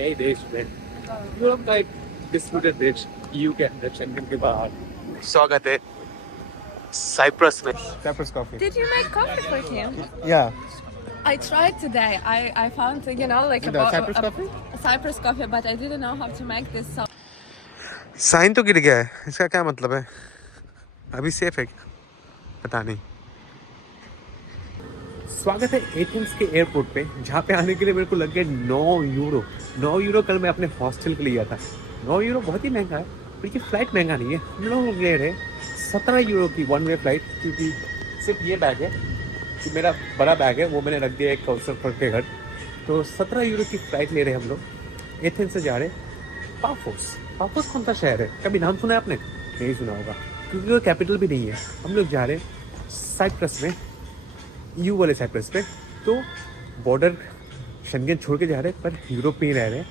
नए देश में, यूरोप का एक डिस्प्यूटेड देश ईयू के अंदर, शेंगन के बाहर। स्वागत है साइप्रस में। Cyprus coffee. Did you make coffee for him? Yeah. I tried today. I found like The Cyprus coffee? Cyprus coffee, but I didn't know how to make this. So sign तो गिर गया है, इसका क्या मतलब है? अभी सेफ है क्या? पता नहीं। स्वागत है एथेंस के एयरपोर्ट पे, जहाँ पे आने के लिए मेरे को लग गए 9 यूरो। 9 यूरो कल मैं अपने हॉस्टल के लिए गया था। 9 यूरो बहुत ही महंगा है, पर ये फ्लाइट महंगा नहीं है। हम लोग ले रहे 17 यूरो की वन वे फ्लाइट, क्योंकि सिर्फ ये बैग है कि मेरा बड़ा बैग है, वो मैंने रख दिया एक काउंटर पर के घर। तो 17 यूरो की फ्लाइट ले रहे हम लोग। एथेंस से जा रहे पाफोस। पाफोस कौन सा शहर है? कभी नाम सुना है आपने? नहीं सुना होगा, क्योंकि वो कैपिटल भी नहीं है। हम लोग जा रहे साइप्रस में, यू वाले साइप्रस पे। तो बॉर्डर शेंगन छोड़ के जा रहे, पर यूरोप में ही रह रहे।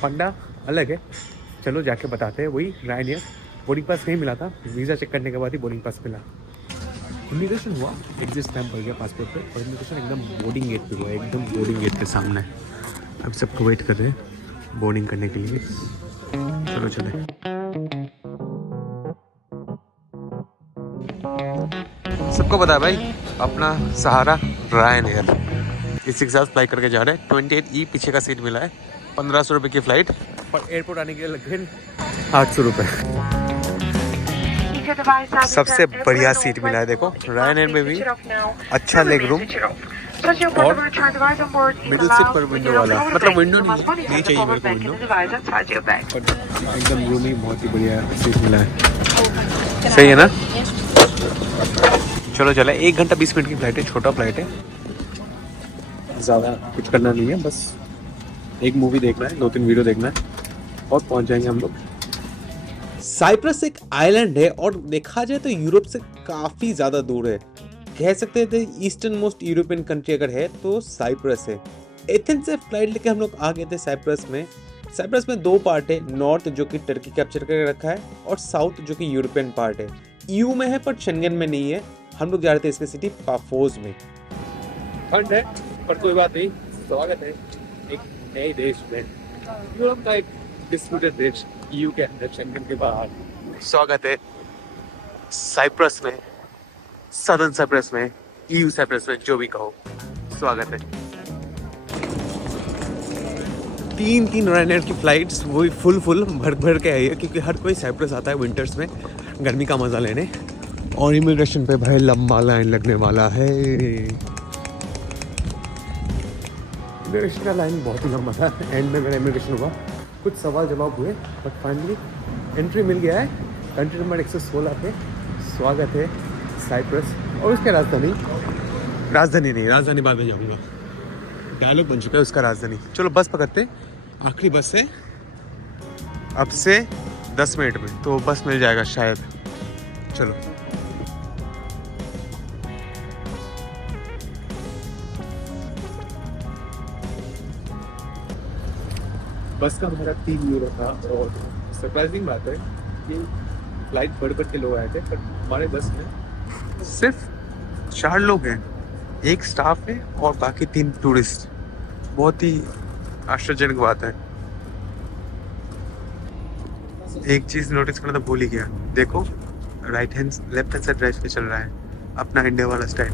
फंडा अलग है, चलो जाके बताते हैं। वही रायनियर बोर्डिंग पास नहीं मिला था, वीज़ा चेक करने के बाद ही बोर्डिंग पास मिला। इमिग्रेशन हुआ, एग्जिट स्टैम्प पड़ गया पासपोर्ट पे, और इमिग्रेशन एकदम बोर्डिंग गेट पे हुआ, एकदम बोर्डिंग गेट के सामने। अब सबको वेट कर रहे हैं बोर्डिंग करने के लिए। चलो चले। सबको पता है भाई, अपना सहारा रायनियर। इसी के साथ फ्लाई करके जा रहे हैं। 28E पीछे का सीट मिला है, 1500 रुपये की फ्लाइट, पर एयरपोर्ट आने के लिए लग गए 800 रुपये। सबसे बढ़िया सीट मिला है, देखो रायनियर में भी अच्छा लेग रूम, और मिडिल सीट पर विंडो वाला, मतलब विंडो नहीं चाहिए मेरे को विंडो, एकदम रूमी, बहुत ही बढ़िया सीट मिला है। सही है ना? चलो चले। 1 घंटा 20 मिनट की फ्लाइट है, छोटा फ्लाइट है, ज़्यादा कुछ करना नहीं है, बस एक मूवी देखना है, 2-3 वीडियो देखना है, और पहुंच जाएंगे हम लोग। साइप्रस एक आइलैंड है, और देखा जाए तो यूरोप से काफ़ी ज़्यादा दूर है। कह सकते थे ईस्टर्न मोस्ट यूरोपियन कंट्री अगर है तो साइप्रस है। एथेंस से फ्लाइट लेके हम लोग आ गए थे साइप्रस में। साइप्रस में 2 पार्ट है, नॉर्थ जो कि टर्की कैप्चर करके रखा है, और साउथ जो कि यूरोपियन पार्ट है। ईयू में है पर शेंगन में नहीं है। हम लोग जा रहे थे इसके सिटी पाफोस में। ठंड है पर कोई बात नहीं, स्वागत है एक नए देश में, यूरोप का एक डिस्प्यूटेड देश ईयू के अंदर, शेंगन के बाहर। स्वागत है साइप्रस में, सदर्न साइप्रस में, ईयू साइप्रस में, जो भी कहो, स्वागत है। 3 रायनियर की फ्लाइट्स, वो फुल भर के आई है, क्योंकि हर कोई साइप्रस आता है विंटर्स में गर्मी का मजा लेने। और इमिग्रेशन पे भाई लंबा लाइन लगने वाला है। इमिग्रेशन का लाइन बहुत ही लंबा था। एंड में मेरा इमिग्रेशन हुआ, कुछ सवाल जवाब हुए, बट फाइनली एंट्री मिल गया है। कंट्री नंबर 116 पे। स्वागत है साइप्रस, और उसके राजधानी बाद में जाऊँगा, डायलॉग बन चुका है उसका, राजधानी। चलो बस पकड़ते, आखिरी बस है अब से 10 मिनट में, तो बस मिल जाएगा शायद। चलो बस का भाड़ा 3 यूरो था, और सरप्राइजिंग बात है कि फ्लाइट बढ़ के लोग आए थे, पर हमारे बस में सिर्फ 4 लोग हैं, 1 स्टाफ है और बाकी 3 टूरिस्ट। बहुत ही आश्चर्यजनक बात है। एक चीज़ नोटिस करना तो भूल ही गया, देखो लेफ्ट हैंड साइड ड्राइव पे चल रहा है, अपना इंडिया वाला स्टाइल।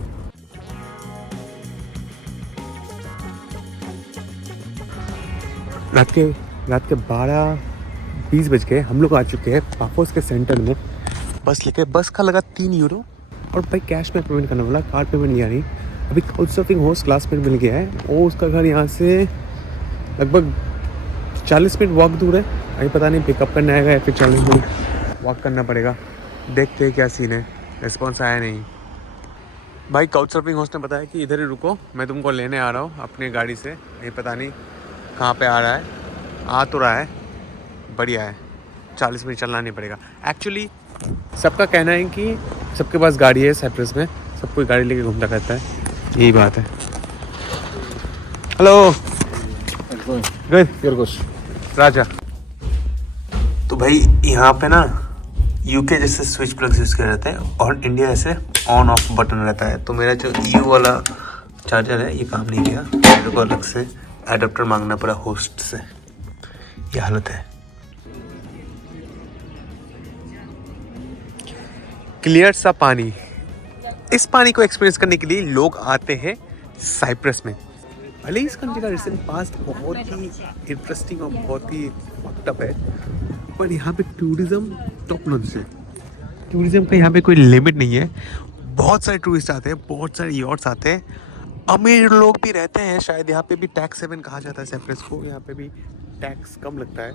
रात के 12-20 बज गए। हम लोग आ चुके हैं पाफोस के सेंटर में बस लेके। बस का लगा 3 यूरो, और भाई कैश में पेमेंट करने वाला, कार्ड पेमेंट नहीं आ रही। अभी काउच सर्फिंग होस्ट क्लास में मिल गया है, और उसका घर यहाँ से लगभग 40 मिनट वॉक दूर है। अभी पता नहीं पिकअप करने आएगा या फिर 40 मिनट वॉक करना पड़ेगा। देखते हैं क्या सीन है। रिस्पॉन्स आया नहीं। भाई काउच सर्फिंग होस्ट ने बताया कि इधर ही रुको, मैं तुमको लेने आ रहा हूँ अपनी गाड़ी से। ये पता नहीं कहाँ पे आ रहा है, आ तो रहा है, बढ़िया है, 40 मिनट चलना नहीं पड़ेगा। एक्चुअली सबका कहना है कि सबके पास गाड़ी है साइप्रस में, सब कोई गाड़ी लेके घूमता रहता है, यही बात है। हेलो गुड राजा। तो भाई यहाँ पे ना यूके जैसे स्विच प्लग्स यूज़ कर रहते हैं, और इंडिया जैसे ऑन ऑफ बटन रहता है। तो मेरा जो ईयू वाला चार्जर है ये काम नहीं किया, मेरे को अलग से एडाप्टर मांगना पड़ा होस्ट से। ये हालत है। क्लियर सा पानी, इस पानी को एक्सपीरियंस करने के लिए लोग आते हैं साइप्रस में। भले ही इस कंट्री का रिसेंट पास्ट बहुत ही इंटरेस्टिंग और बहुत ही फक्ड अप है, पर यहाँ पे टूरिज्म टॉप नॉच है। टूरिज्म का यहाँ पे कोई लिमिट नहीं है। बहुत सारे टूरिस्ट आते हैं, बहुत सारे यॉट्स आते हैं, अमीर लोग भी रहते हैं। शायद यहाँ पे भी टैक्स हेवन कहा जाता है साइप्रस को, यहाँ पे भी टैक्स कम लगता है।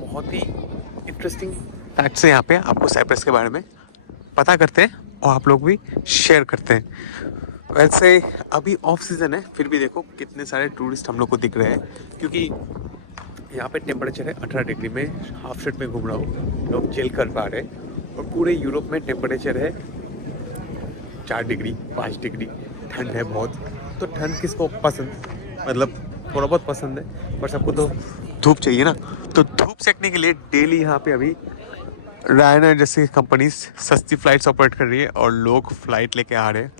बहुत ही इंटरेस्टिंग फैक्ट्स हैं यहाँ पे, आपको साइप्रस के बारे में पता करते हैं और आप लोग भी शेयर करते हैं। वैसे अभी ऑफ सीज़न है, फिर भी देखो कितने सारे टूरिस्ट हम लोग को दिख रहे हैं, क्योंकि यहाँ पे टेम्परेचर है 18 डिग्री में। हाफ शर्ट में घूम रहा हूँ, लोग चिल कर पा रहे हैं। और पूरे यूरोप में टेम्परेचर है 4 डिग्री 5 डिग्री, ठंड है बहुत। तो ठंड किसको पसंद, मतलब थोड़ा बहुत पसंद है, पर सबको तो धूप चाहिए ना। तो धूप सेकने के लिए डेली यहाँ पे अभी रायनर जैसी कंपनीज सस्ती फ्लाइट्स ऑपरेट कर रही है और लोग फ्लाइट लेके आ रहे हैं।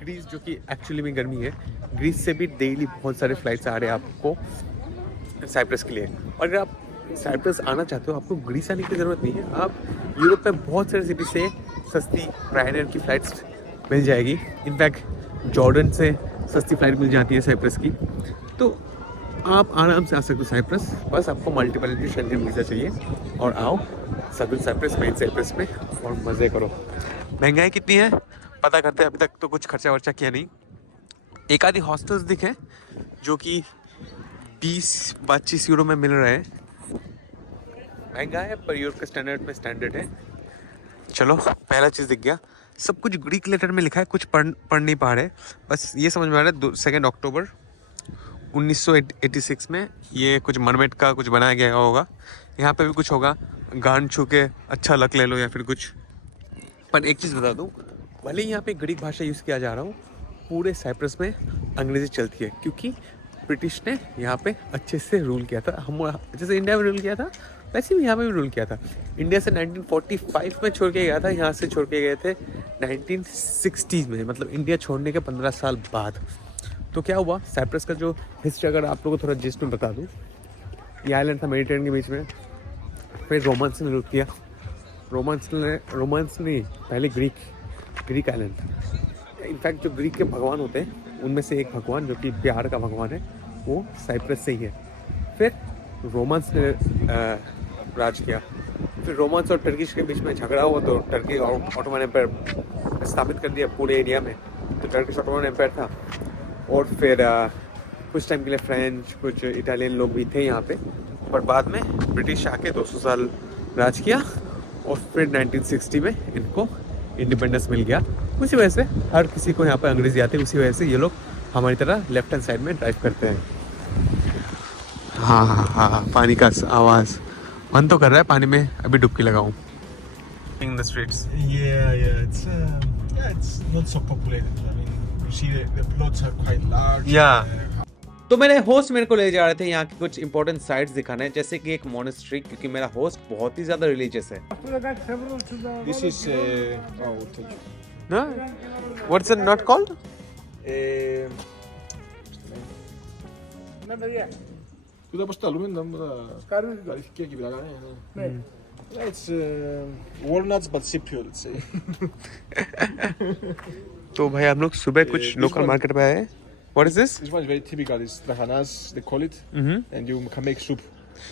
ग्रीस जो कि एक्चुअली में गर्मी है, ग्रीस से भी डेली बहुत सारे फ्लाइट्स आ रहे हैं आपको साइप्रस के लिए। और अगर आप साइप्रस आना चाहते हो, आपको ग्रीस आने की ज़रूरत नहीं है। आप यूरोप में बहुत सारे सिटी से सस्ती रायनर की फ़्लाइट्स मिल जाएगी। इनफैक्ट जॉर्डन से सस्ती फ़्लाइट मिल जाती है साइप्रस की। तो आप आराम से आ सकते हो साइप्रस, बस आपको मल्टीपल एंट्री शेंगन वीज़ा चाहिए और आओ सगुल साइप्रस, मेन साइप्रस में और मज़े करो। महंगाई कितनी है पता करते हैं। अभी तक तो कुछ खर्चा वर्चा किया नहीं। एक आधी हॉस्टल्स दिखे जो कि 20-25 यूरो में मिल रहे हैं। महंगा है पर यूरोप के स्टैंडर्ड में स्टैंडर्ड है। चलो पहला चीज़ दिख गया। सब कुछ ग्रीक लेटर में लिखा है, कुछ पढ़ नहीं पा रहे। बस ये समझ में आ रहा है 2 अक्टूबर 1986 में ये कुछ मरमेड का कुछ बनाया गया होगा। यहाँ पे भी कुछ होगा, गान छू के अच्छा लक ले लो या फिर कुछ। पर एक चीज़ बता दूँ, भले ही यहाँ पे ग्रीक भाषा यूज़ किया जा रहा हूँ, पूरे साइप्रस में अंग्रेज़ी चलती है, क्योंकि ब्रिटिश ने यहाँ पे अच्छे से रूल किया था। हम जैसे इंडिया में रूल किया था वैसे भी यहाँ पे भी रूल किया था। इंडिया से 1945 में छोड़ के गया था, यहाँ से छोड़ के गए थे 1960 में, मतलब इंडिया छोड़ने के 15 साल बाद। तो क्या हुआ, साइप्रस का जो हिस्ट्री अगर आप लोगों को थोड़ा जिस्ट में बता दूँ, ये आइलैंड था मेडिटेरियन के बीच में। फिर रोमांस ने रूल किया। रोमांस नहीं, पहले ग्रीक आइलैंड था। इनफैक्ट जो ग्रीक के भगवान होते हैं उनमें से एक भगवान जो कि प्यार का भगवान है, वो साइप्रस से ही है। फिर रोमांस ने राज किया। फिर रोमांस और टर्किश के बीच में झगड़ा हुआ, तो टर्की और ऑटोमन एम्पायर स्थापित कर दिया पूरे एरिया में। तो टर्किश ऑटोमन एम्पायर था। और फिर कुछ टाइम के लिए फ्रेंच, कुछ इटालियन लोग भी थे यहाँ पे, पर बाद में ब्रिटिश आके 200 साल राज किया और फिर 1960 में इनको इंडिपेंडेंस मिल गया। उसी वजह से हर किसी को यहाँ पर अंग्रेजी आते हैं, उसी वजह से ये लोग हमारी तरह लेफ्ट हैंड साइड में ड्राइव करते हैं। हाँ, पानी का आवाज़ मन तो कर रहा है पानी में अभी डुबकी लगाऊं। In the streets. Yeah, it's not so populated. I mean, you see the plots are quite large. Yeah. तो मेरे होस्ट मेरे को ले जा रहे थे यहाँ की कुछ इंपॉर्टेंट साइट्स दिखाने, जैसे कि एक मोनेस्ट्री, क्योंकि मेरा होस्ट बहुत ही ज्यादा रिलीजियस है। This is oh, we'll take you. No? What's it not called? Κοίτα πώς τα λούμε, να τα αληθική εκεί πέρα. Ναι. It's walnuts but Cypriot, let's say. तो भाई हम लोग सुबह कुछ लोकल मार्केट पे आए। What is this? This one is very typical. It's trajanas, they call it, and you can make soup.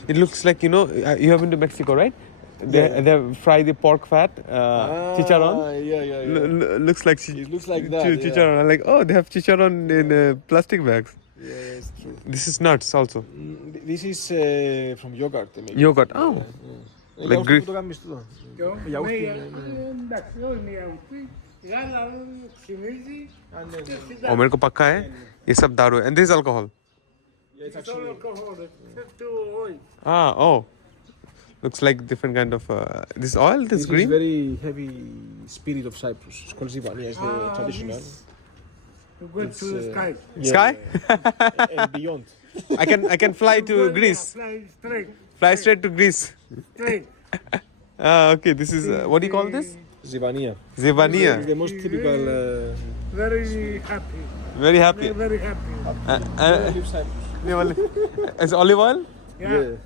It looks like, you know, you have been to Mexico, right? They fry the pork fat, chicharron. Yeah. Looks like It looks like that. chicharron. I'm like, oh, they have chicharron in plastic bags. Yeah, it's true. This is nuts also. This is from yogurt. They make. Yogurt. Oh. Like Greek. Το κάνεις τούτο. और मेरे को पक्का है ये सब दारू है। And this is alcohol. Yeah, it's actually. Oh. Looks like different kind of this oil, this This is green. very heavy spirit of Cyprus. It's called Zivania. It's the traditional. Go to the sky. Sky? And beyond. I can fly to Greece. Fly straight. Fly straight to Greece. Straight. Okay. This is what do you call this? Zivania. It's Zevania. the most typical. Very happy. Very happy. Very happy. Live Cyprus. It's olive oil. Yeah.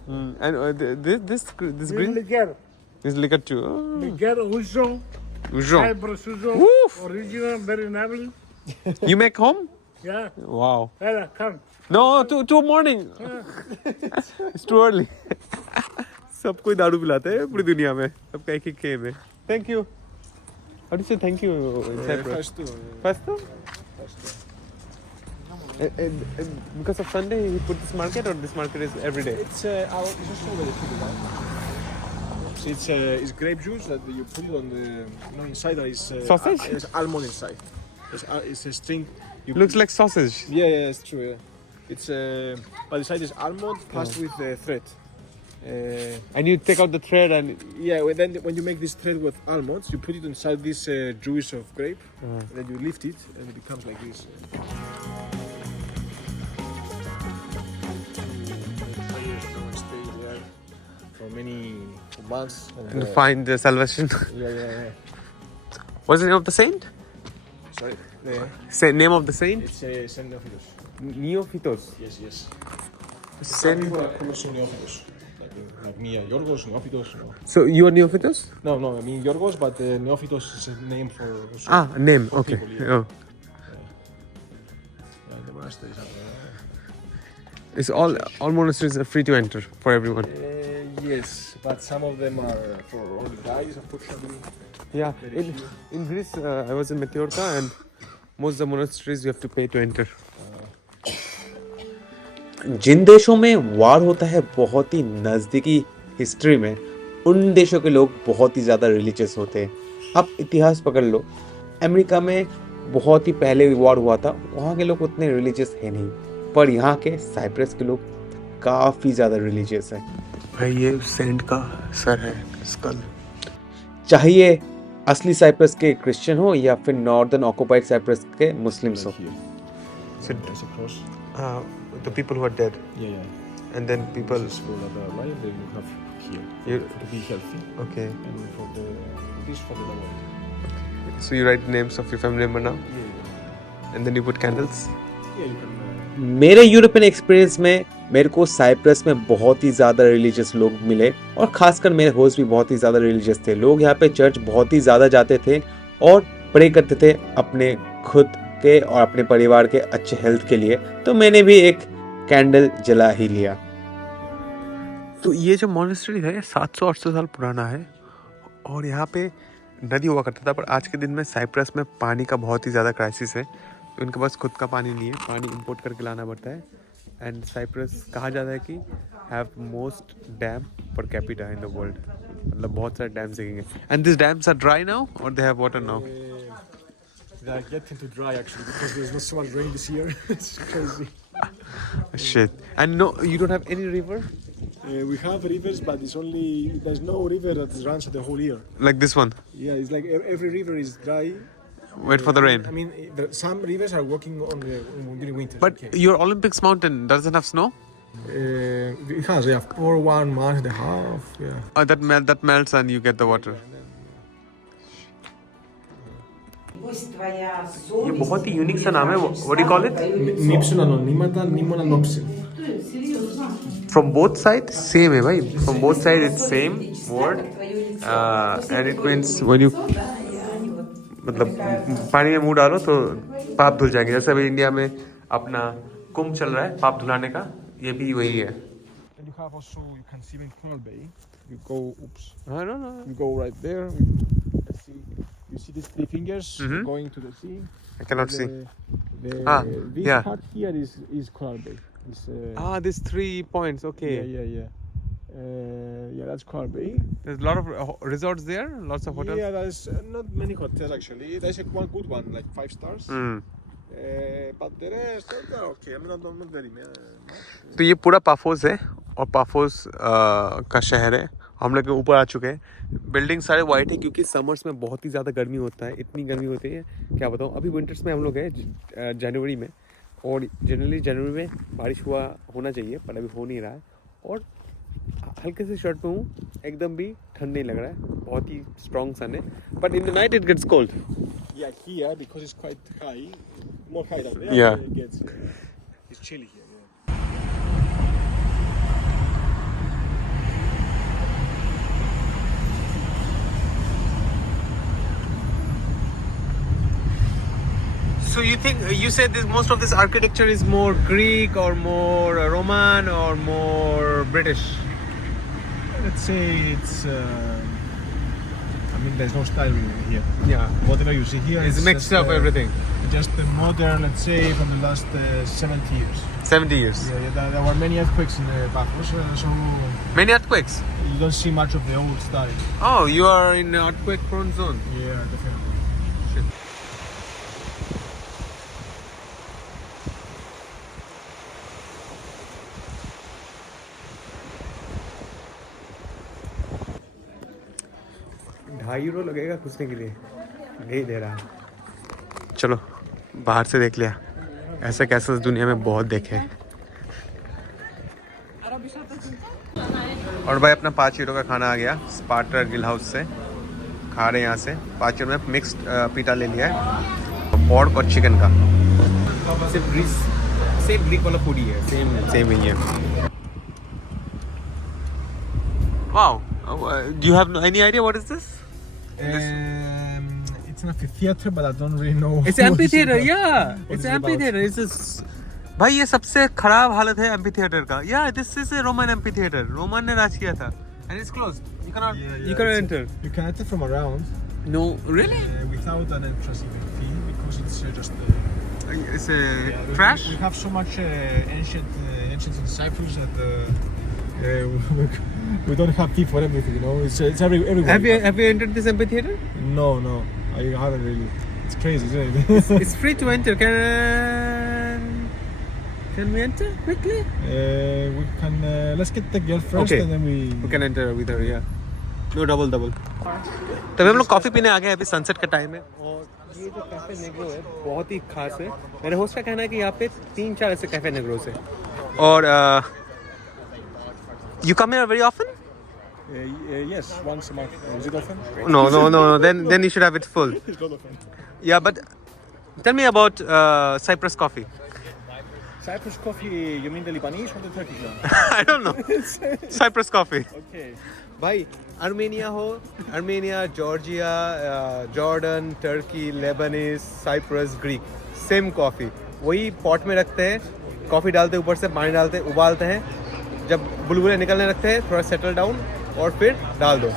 And this This green liquor. is liquor too. Oh. Liquor Ouzo. Ouzo. Cyprus Ouzo. Woof. Original, very noble. You make home? Yeah. Wow. Ella, come. No, two morning. It's too early. सबको ही दारू पिलाते हैं पूरी दुनिया में. सबका एक एक गेम है. Thank you. How do you say thank you in Cyprus? First two? Because of Sunday, he put this market, or this market is every day? It's just over the table now. It's grape juice that you put it on the, inside there is Sausage? There's almond inside. It's a string. Looks like sausage. Yeah, it's true. Yeah. It's but inside is almond passed with thread. And you take out the thread and Then when you make this thread with almonds, you put it inside this juice of grape, and then you lift it, and it becomes like this. For many months. and find the salvation. Yeah. What's the name of the saint? Sorry. Say name of the saint? It's Saint Neophytos. Neophytos. Yes. Some Saint. people are called Saint Neophytos. Like me, Yorgos, Neophytos. So you are Neophytos? No, I mean Yorgos, but Neophytos is a name for. Name. For Okay. people, yeah. Oh. Yeah, the monasteries are. It's all monasteries are free to enter for everyone. Yes, but some of them are for only guys, unfortunately. Yeah. Very In Greece, I was in Meteorka, and most of the monasteries you have to pay to enter. जिन देशों में वार होता है बहुत ही नज़दीकी history में, उन देशों के लोग बहुत ही ज़्यादा रिलीजियस होते हैं. आप इतिहास पकड़ लो, अमेरिका में बहुत ही पहले वार हुआ था, वहाँ के लोग उतने रिलीजियस है नहीं, पर यहाँ के साइप्रस के लोग काफ़ी ज़्यादा रिलीजियस हैं. भाई ये सेंट का सर है, स्कल. चाहे ये असली साइप्रस के क्रिश्चियन हो या फिर नॉर्दर्न ऑक्युपाइड साइप्रस के मुस्लिम्स हो. There's a cross. The people who are dead, Yeah. and then people. This is for the life they will have here You, to be healthy, okay. and for this for the lower. So you write names of your family member now, Yeah. and then you put candles. Yeah, you can. मेरे European experience में मेरे को Cyprus में बहुत ही ज़्यादा religious लोग मिले, और ख़ासकर मेरे होस्ट भी बहुत ही ज़्यादा रिलीजियस थे. लोग यहाँ पे चर्च बहुत ही ज़्यादा जाते थे और प्रे करते थे अपने खुद के और अपने परिवार के अच्छे हेल्थ के लिए. तो मैंने भी एक कैंडल जला ही लिया. तो ये जो मॉनेस्ट्री है 700-800 साल पुराना है, और यहाँ पे नदी हुआ करता था, पर आज के दिन में साइप्रस में पानी का बहुत ही ज़्यादा क्राइसिस है. तो उनके पास खुद का पानी नहीं है, पानी इंपोर्ट करके लाना पड़ता है. एंड साइप्रस कहा जाता है कि have most dam per capita in the world. मतलब बहुत सारे डैम्स देखेंगे. And this dams are dry now और they have water now? They are getting to dry actually because there's not so much rain this year. It's crazy. Shit. And no, you don't have any river? We have rivers, but there's no river that runs the whole year. Like this one? Yeah, it's like every river is dry. Wait for the rain. I mean, some rivers are working during winter. But your Olympics mountain doesn't have snow? It has, yeah, for 1 month and a half. Yeah. That melts and you get the water. ये बहुत ही unique सा नाम है. What do you call it? Nipson anonymata, Nimon anopsin. From both sides same है भाई. From both sides it's same word. And it means when you मतलब पानी में मुंह डालो तो पाप धुल जाएंगे. जैसे अभी इंडिया में अपना कुंभ चल रहा है पाप धुलाने का, ये भी वही है. And you have also, you can see in Coral Bay, you go, No. you go right there. Let's see. You see these 3 fingers going to the sea. I cannot see. This yeah. part here is Coral Bay. These 3 points. Okay. Yeah. That's Coral Bay. There's a lot of resorts there, lots of hotels. Yeah, there's not many hotels actually. There's one good one, like 5 stars. But the rest are okay. I mean, not very much. तो ये पूरा Paphos है, और Paphos का शहर है. हम लोग ऊपर आ चुके हैं. बिल्डिंग सारे वाइट है क्योंकि समर्स में बहुत ही ज़्यादा गर्मी होता है. इतनी गर्मी होती है क्या बताऊँ. अभी विंटर्स में हम लोग हैं जनवरी में, और जनरली जनवरी में बारिश होना चाहिए, पर अभी हो नहीं रहा है. और हल्के से शर्ट पे हूँ, एकदम भी ठंड नहीं लग रहा है. बहुत ही स्ट्रॉन्ग सन है, but in the night it gets cold. Yeah, here because it's quite high, more high than there. Yeah. It's chilly here. Yeah. you think you said this most of this architecture is more Greek or more Roman or more British? Let's say it's. I mean, there's no style really here. Yeah, Whatever you see here it's a mix just, of everything. Just the modern, let's say, from the last 70 years. 70 years. Yeah, there were many earthquakes in Paphos, so Many earthquakes. you don't see much of the old style. Oh, you are in earthquake prone zone. Yeah, definitely. €2.5 लगेगा घुसने के लिए, नहीं दे रहा। चलो बाहर से देख लिया, ऐसे कैसे दुनिया में बहुत देखे। और भाई अपना €5 का खाना आ गया स्पार्टर गिल हाउस से, खा रहे हैं यहाँ से। €5 में मिक्स्ड पीटा ले लिया है, पोर्क और चिकन का। सेम ग्रीक वाला फूड ही है, सेम ही है। Wow, do you have any idea what is this? It's an amphitheater, but I don't really know. It's what amphitheater, it's about. yeah. What It's is it about? amphitheater. It's just... भाई ये सबसे खराब हालत है amphitheater का। Yeah, this is a Roman amphitheater. Roman ने राज किया था. And it's closed. You cannot. Yeah, You cannot it's- enter. You can enter from around No, really? without an entrance fee because it's just. It's a Yeah, trash. We have so much ancient in Cyprus that we don't have fee for everything. You know, it's everywhere. Have you entered this amphitheater? No, I haven't really. It's crazy, isn't it? It's free to enter. Can we enter quickly? We can. Let's get the girl first, Okay. and then we. We can enter with her. Yeah. No double. तो हम लोग coffee पीने आ गए, अभी sunset का time है। और ये जो कैफे नेग्रो है बहुत ही खास है। मेरे होस्ट का कहना है कि यहाँ पे 3-4 ऐसे कैफे नेग्रोस है। और you come here very often? Yes, once a month. Is it often? No. Then you should have it full. It's not often. Yeah, but tell me about Cyprus coffee. Cyprus coffee, you mean the Lebanese or the Turkish one? I don't know. Cyprus coffee. Okay. भाई Armenia, Georgia, Jordan, Turkey, Lebanese, Cyprus, Greek, same coffee वही pot में रखते हैं, coffee डालते हैं, ऊपर से पानी डालते हैं, उबालते हैं, जब बुलबुले निकलने लगते हैं थोड़ा सेटल डाउन और फिर डाल दो।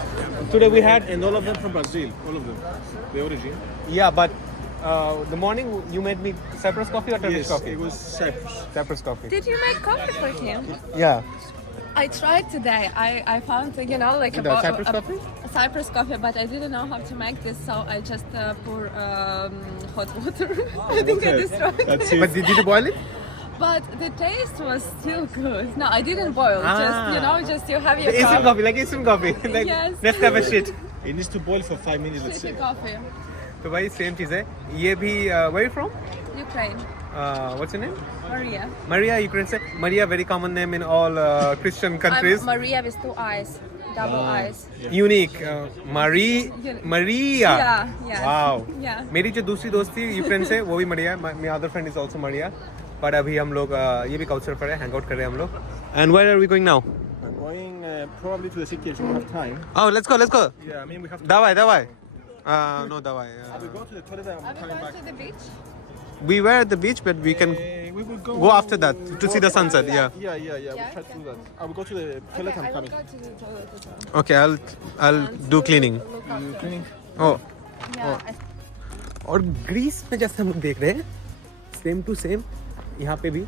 Today we had And all of them from Brazil, all of them. The origin. yeah, but the morning you made me Cyprus coffee or Turkish coffee? It was Cyprus. Cyprus coffee. Did you make coffee for him? Yeah. I tried today. I found, like The Cyprus coffee? Cyprus coffee, but I didn't know how to make this, so I just pour hot water. I think I destroyed That's it. it. But did you boil it? But the taste was still good. No, I didn't boil. Just you have your Instant coffee, like instant coffee. Like Yes. Nescafe shit. It needs to boil for 5 minutes, let's say. City coffee. तो भाई same चीज़ है ये भी। where you from? Ukraine. What's your name? Maria. Maria, Ukraine से। Maria, very common name in all Christian countries. I'm Maria with 2 eyes. Double eyes. Unique. Maria. Yeah, yes. Wow. Yeah. मेरी जो दूसरी दोस्त थी Ukraine से वो भी मरिया। My other friend is also Maria. पर अभी हम लोग ये भी काउचर पर है, हैंग आउट कर रहे हैं हम लोग। And where are we going now? I'm going probably to the city if we have time. Oh, let's go. Yeah, I mean we have to. Dawai. No Dawai. We go to the toilet and Are I'm we coming going back. to the beach? We were at the beach, but we can We will go after that to see the sunset. Yeah. Yeah. Yeah, We'll try to do okay. that. I will go to the toilet Okay, and I will coming. go to the toilet as well. Okay, I'll do cleaning. Look You after. cleaning? Oh. Yeah. और Greece में जैसे हम लोग देख रहे हैं same to same यहाँ पे भी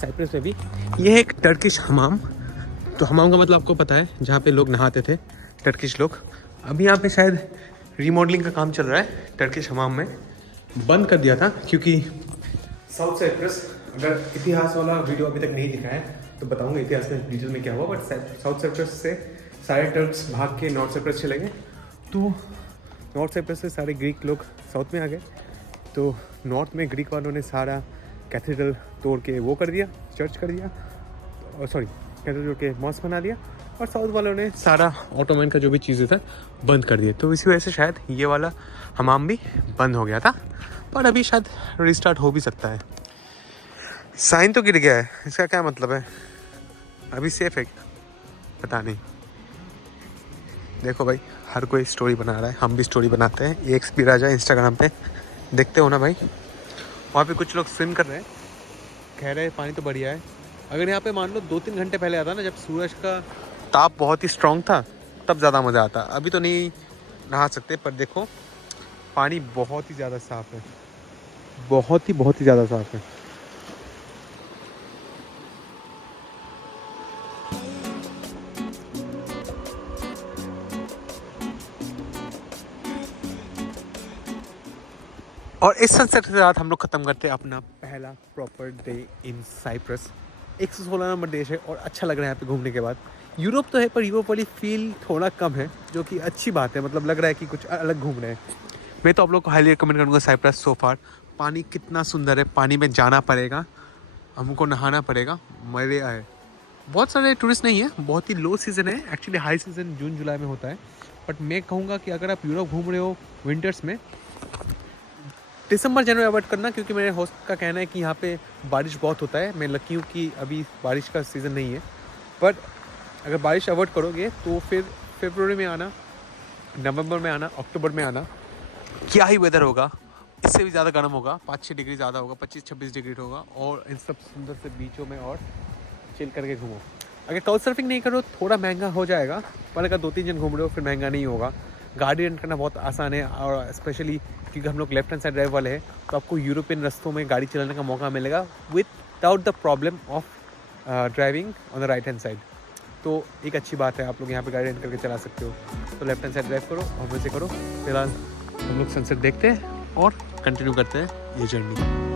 साइप्रस में भी ये है एक टर्किश हमाम। तो हमाम का मतलब आपको पता है जहाँ पे लोग नहाते थे टर्किश लोग। अभी यहाँ पे शायद रीमॉडलिंग का काम चल रहा है टर्किश हमाम में। बंद कर दिया था क्योंकि साउथ साइप्रस, अगर इतिहास वाला वीडियो अभी तक नहीं दिखा है तो बताऊंगा इतिहास में डिटेल में क्या हुआ। बट साउथ साइप्रस से सारे टर्क्स भाग के नॉर्थ साइप्रस चले गए, तो नॉर्थ साइप्रस से सारे ग्रीक लोग साउथ में आ गए। तो नॉर्थ में ग्रीक वालों ने सारा कैथेड्रल तोड़ के वो कर दिया, चर्च कर दिया, और सॉरी कैथेड्रल तोड़ के मॉस्क बना दिया, और साउथ वालों ने सारा ऑटोमैन का जो भी चीज़ें था बंद कर दिया। तो इसी वजह से शायद ये वाला हमाम भी बंद हो गया था, पर अभी शायद रिस्टार्ट हो भी सकता है। साइन तो गिर गया है, इसका क्या मतलब है? अभी सेफ है पता नहीं। देखो भाई हर कोई स्टोरी बना रहा है, हम भी स्टोरी बनाते हैं। EXP राजा इंस्टाग्राम पे देखते हो ना भाई। वहाँ पे कुछ लोग स्विम कर रहे हैं, कह रहे हैं पानी तो बढ़िया है। अगर यहाँ पे मान लो 2-3 घंटे पहले आता ना, जब सूरज का ताप बहुत ही स्ट्रॉन्ग था, तब ज़्यादा मज़ा आता। अभी तो नहीं नहा सकते, पर देखो पानी बहुत ही ज़्यादा साफ़ है, बहुत ही ज़्यादा साफ़ है। और इस सनसेट के साथ हम लोग ख़त्म करते हैं अपना पहला प्रॉपर डे इन साइप्रस। 116 नंबर देश है और अच्छा लग रहा है यहाँ पे घूमने के बाद। यूरोप तो है, पर यूरोप वाली फील थोड़ा कम है, जो कि अच्छी बात है। मतलब लग रहा है कि कुछ अलग घूम रहे हैं। मैं तो आप लोग को हाईली रिकमेंड करूँगा साइप्रस सो फार। पानी कितना सुंदर है, पानी में जाना पड़ेगा, हमको नहाना पड़ेगा, मज़े आए। बहुत सारे टूरिस्ट नहीं है, बहुत ही लो सीज़न है एक्चुअली। हाई सीज़न जून जुलाई में होता है, बट मैं कहूँगा कि अगर आप यूरोप घूम रहे हो विंटर्स में, दिसंबर जनवरी अवॉइड करना, क्योंकि मेरे होस्ट का कहना है कि यहाँ पे बारिश बहुत होता है। मैं लकी हूँ कि अभी बारिश का सीज़न नहीं है, बट अगर बारिश अवॉइड करोगे तो फिर फरवरी में आना, नवंबर में आना, अक्टूबर में आना, क्या ही वेदर होगा। इससे भी ज़्यादा गर्म होगा, 5-6 डिग्री ज़्यादा होगा, 25-26 डिग्री होगा। और इन सब सुंदर से बीचों में और चिल करके घूमो। अगर काउच सर्फिंग नहीं करो थोड़ा महंगा हो जाएगा, पर अगर 2-3 जन घूम रहे हो फिर महंगा नहीं होगा। गाड़ी रेंट करना बहुत आसान है, और स्पेशली क्योंकि हम लोग लेफ्ट हैंड साइड ड्राइव वाले हैं, तो आपको यूरोपियन रास्तों में गाड़ी चलाने का मौका मिलेगा without the problem of driving on the right hand side. तो एक अच्छी बात है, आप लोग यहाँ पे गाड़ी रेंट करके चला सकते हो। तो लेफ्ट हैंड साइड ड्राइव करो और वैसे करो। फिलहाल हम लोग सनसेट देखते हैं और कंटिन्यू करते हैं ये जर्नी।